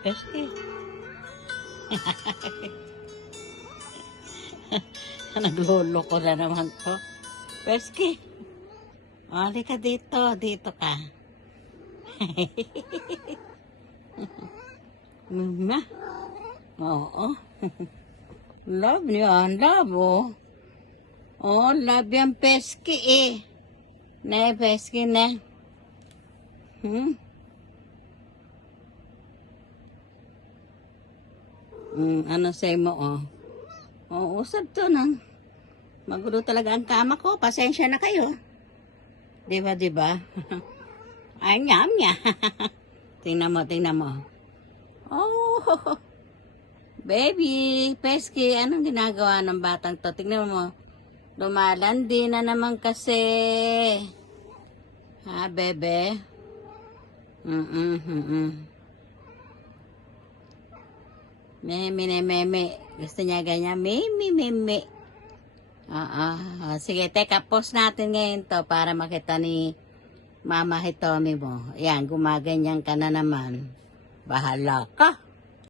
Peski. Naglolo ko na naman to. Peski. Halika dito. Dito ka. Mama. Oo. Love niya. Love, oh. Oh, love yan, Peski, eh. Ne, Peski, ne. Ano sa'yo mo, oh? Oh, usap to, nang. Magulo talaga ang kama ko. Pasensya na kayo. Diba, diba? Ay, nyam niya. Tingnan mo. Oh, baby, Peski, anong ginagawa ng batang to? Tingnan mo. Lumalandi na naman kasi. Ha, bebe? Meme. Gusto niya ganyan. Meme. Oo. Sige, teka, post natin ngayon to para makita ni Mama Hitomi mo. Ayan, gumaganyan ka na naman. Bahala ka.